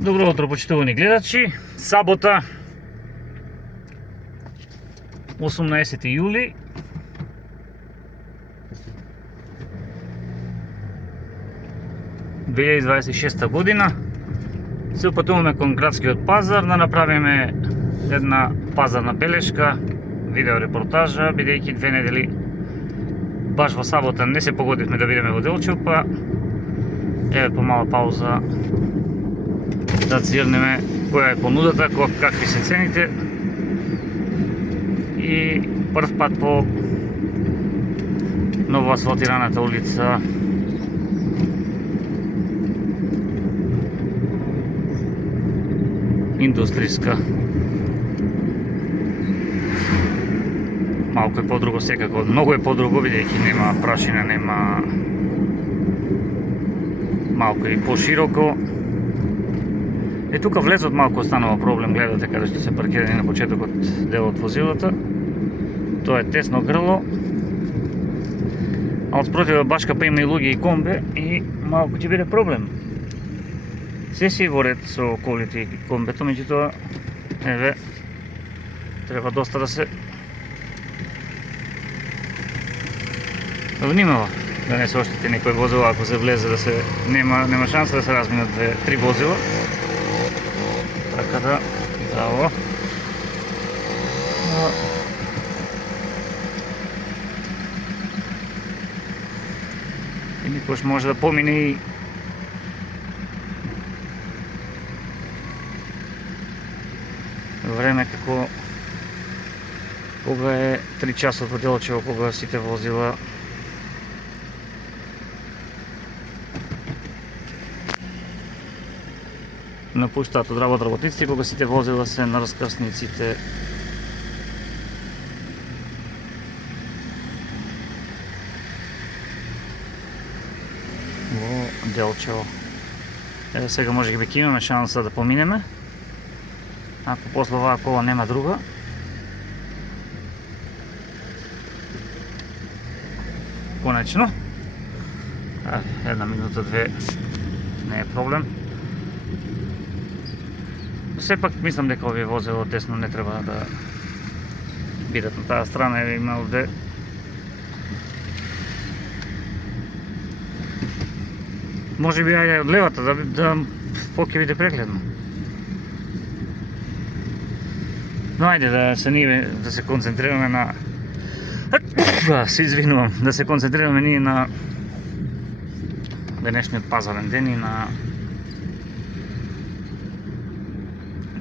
Добро утро, почитувани гледачи. Сабота, 18 јули. година. Се опатуваме кон градскиот пазар да направиме една пазарна белешка, видео репортажа, бидејќи 2 недели баш во сабота не се погодивме да бидеме во Делчев, па еве по мала пауза да цирнеме која е понудата, какви се цените и прв пат по ново асфалтираната улица Индустријска. Малку е подруго секако, многу е подруго, бидејќи нема прашина, нема, малку и пошироко. И тука влезот малку останува проблем, гледате каде што се паркирани на почетокот дел од возилата. Тоа е тесно грло. А од спротива башка па има и луѓе и комбе и малку ќе биде проблем. Се си во ред со колите и комбето, меѓутоа, еве, треба доста да се внимава, да не се оштети некој возило, ако се влезе да се нема шанса да се разминат 2-3 возила. Така да, заво. И никош може да помине и време како кога е 3 часот во Делчево, кога сите возила напуштаат од работниците, кога сите возила се на раскрсниците во Делчево. Еве сега може би ќе имаме шанса да поминеме. Ако после оваа кола нема друга. Конечно. Една минута, 2 не е проблем. Сепак мислам дека овие возила десно не треба да бидат на таа страна, има овде може би ајде од левата да поќе биде прегледно. Но ајде да се концентрираме на се извинувам, да се концентрираме ние на денешниот пазарен ден и на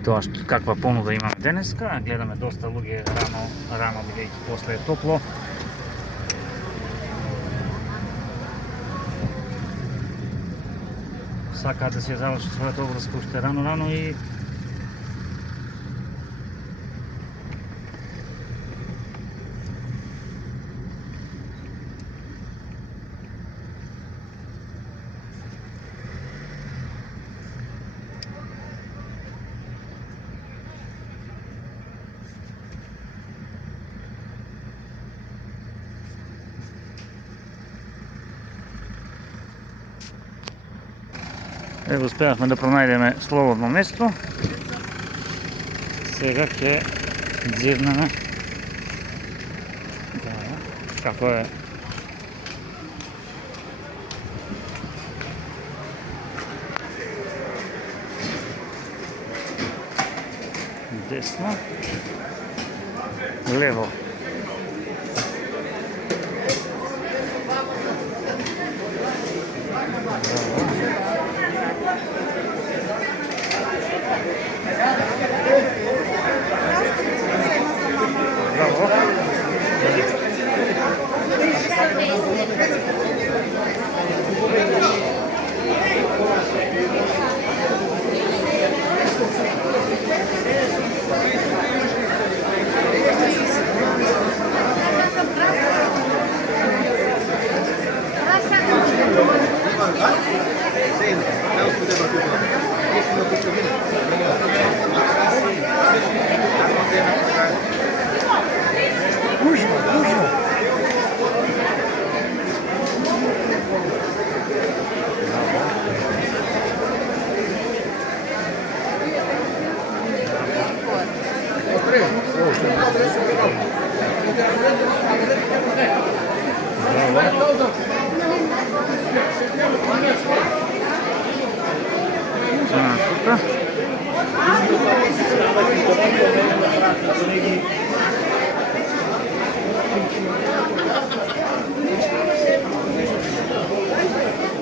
тоа каква понуда имаме денеска. Гледаме доста луѓе рано бидејќи после е топло. Сакаат да се завршат својата обврска уште рано и ево успеавме да пронајдеме слободно место. Сега ќе дзирнеме како е десно, лево.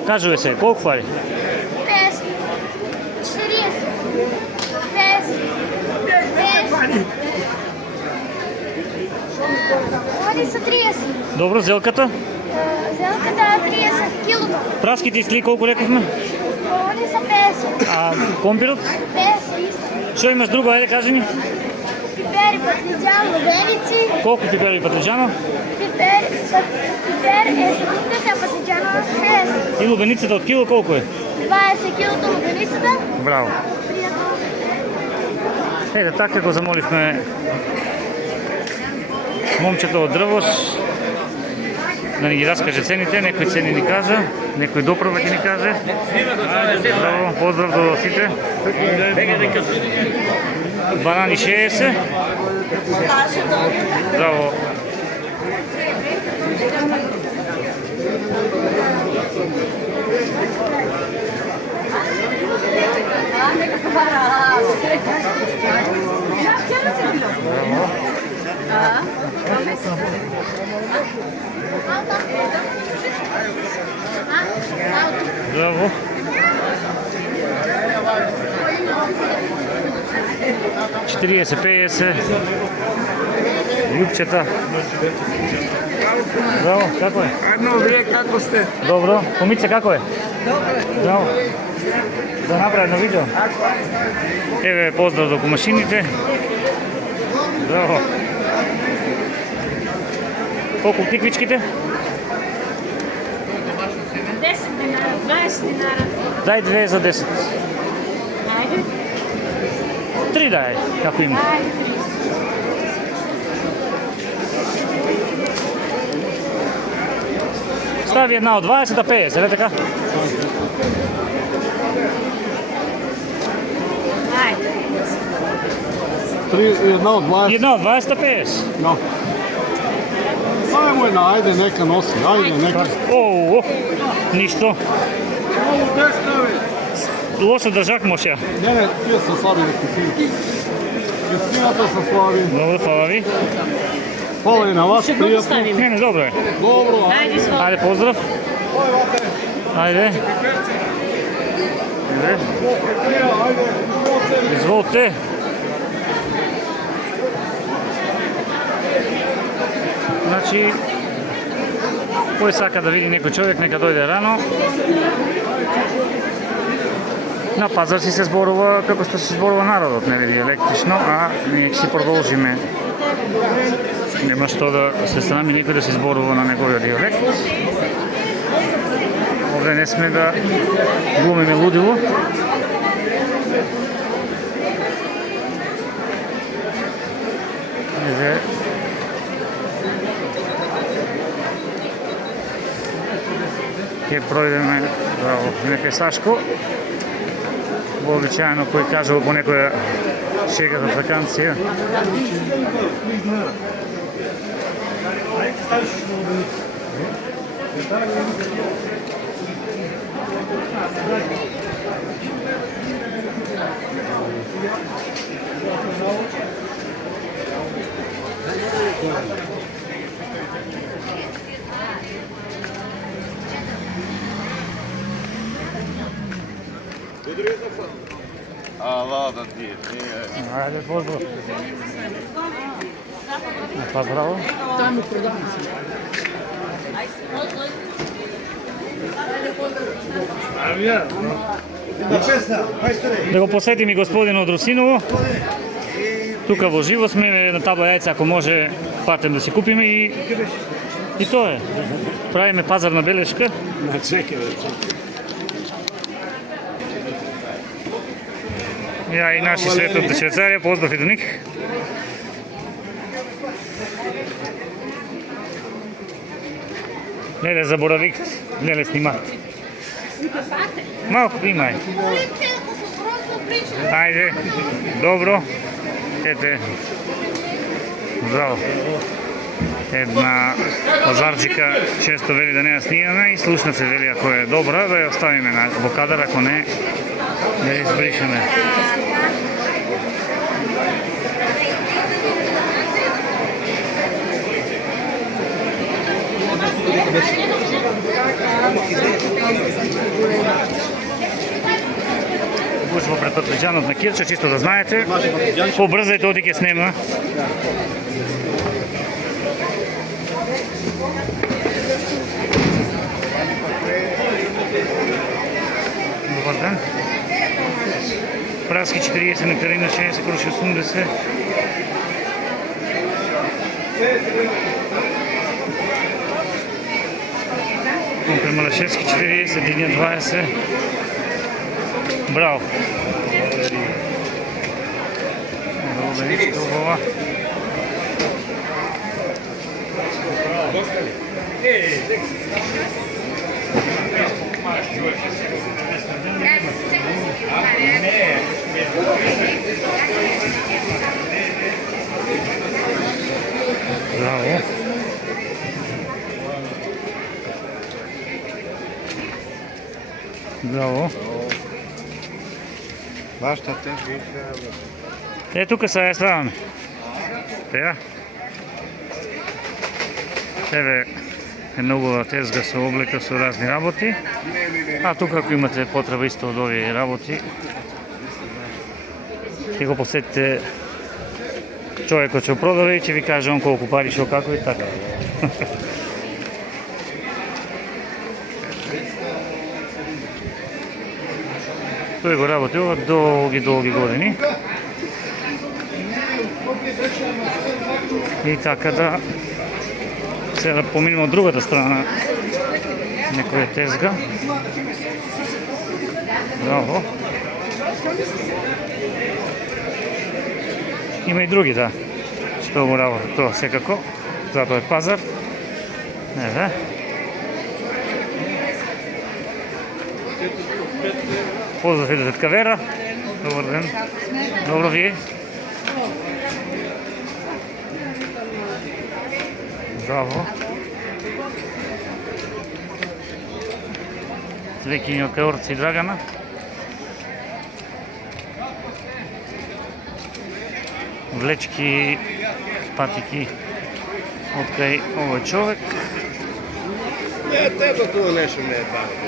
Кажуве се, колку фали? 50, 40, 50. Они са 30. Добро, зелката? Зелката е 30 килото. Праските сли колку рековме? Они са 50. А компирот? 50 исто. Што имаш друго, ајде кажи ни? Пипери, патлиџан, лубеници. Колку пипери и патлиџано? Пипер е 70, а патлиџано е 60. И лубеницата од кило колку е? 20 килото лубеницата. Браво. Ете, така го замоливме момчето од Дрвош да ни ги раскаже цените, некои цени ни кажа, некои допроба ќе ни каже. Браво, поздрав до сите. Банани 60. Браво. Браво. Четириесет, 50. Љупчета. Браво, како е? Едно, вие како сте? Добро. Помице, како е? Браво. Да направи едно видео. Еве, поздрав до комашините. Браво. Колку тиквичките? 10 динара, 20 динара. Дај 2 за 10. Ајде. 3 дај, како има. Стави една од 20 до 50, е така? Ајде. Една од 20. Една од 20 до 50. No. Ајмо една, ајде, нека носи, ајде, нека. Оу, ништо. Лошо држак може. Не, тие се слаби на кисини. Кисината се слаби. Добро, фала ви. Фала и на вас, пријатно. Не, добро е. Добро, Ајде, поздрав. Ајде. Изволте. Значи, кој сака да види некој човек, нека дојде рано. На пазар си се зборува како што се зборува народот, нели, дијалектично, а ние ќе си продолжиме. Нема што да се срами некој да се зборува на неговиот дијалект. Овде не сме да глумиме лудило. Еве ќе пројдеме некој Сашко. Вообичаено кој кажува по некоја шегата фраканција. Ладно, ти. Ајде, поздрав. Па здраво. Тајмо продавници. Да го посетим и господин од Русиново. Тука во живо сме, на табла јајца, ако може патем да си купиме и тоа е. Правиме пазарна белешка. На чеке, Ја и наши свет од Швајцарија, поздрав и до нив. Леле, заборавих, леле снимат. Малку имај. Ајде, добро. Ете, Браво. Една пазарчика често вели да не ја снимаме и слушнаци вели ако е добра да ја оставиме во кадар, ако не да ја избришеме. Гужва пред патлиџанот на Кирча, чисто да знаете. Побрзајте, оди ќе снема. Добар ден. Праски 40, нектарина 60, круши 80. Малашевски 40, Диня 20. Браво. Лубеничка убава. Браво. Браво. Башта те Е, тука се ја ставаме. Теја. Еве една убава тезга со облека со разни работи. А тука ако имате потреба исто од овие работи, ќе го посетите човекот што продава и ќе ви каже он колку пари што како и така. Тој го работи ова долги години. И така да сега да поминеме од другата страна некоја тезга. Браво. Има и други, да, што го работат тоа секако. Затоа е пазар. Еве. Поздрав и до тетка Вера. Добар ден. Добро вие? Браво. Свекиња од Каорци и Драгана. Влечки, патики од кај овој човек. Не, тето тоа нешто не е така.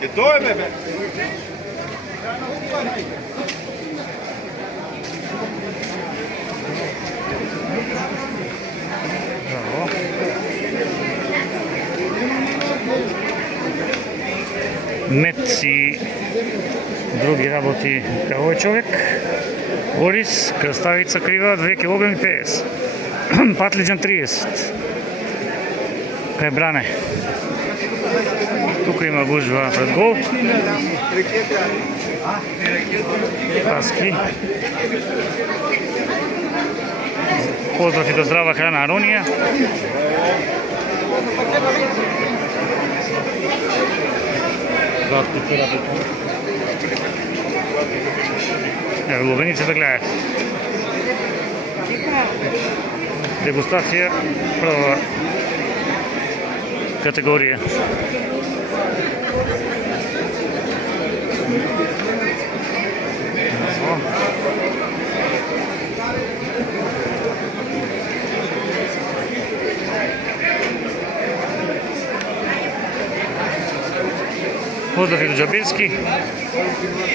Ќе дојме, бе. Браво. Мет и други работи кај овој човек. Орис, краставица крива 2 кг 50. Патлиџан 30. Кај Бране. Тука има гужва пред гол. Паски. Поздрав и до здрава храна Аронија. Ево лубеницата гледате. Дегустација прва категорија. Поздрав и до Џабирски.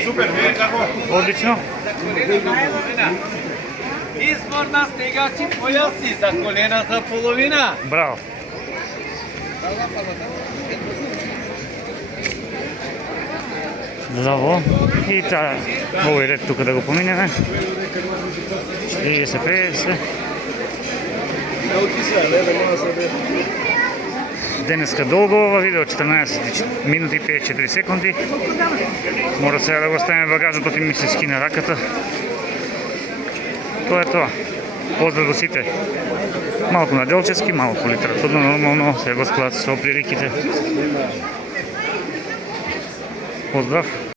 Супер, вие како? Одлично. Избор на стегачи појаси за колена за половина. Браво. Браво. И та овој ред тука да го поминеме. 40-50. Денеска долго ова видео, 14 минути и 54 секунди. Мора сега да го ставиме багажот, оти ми се скина раката. Тоа е тоа. Поздрав до сите. Малку наделчески, малку литературно, нормално, се го складат со приликите. Поздрав.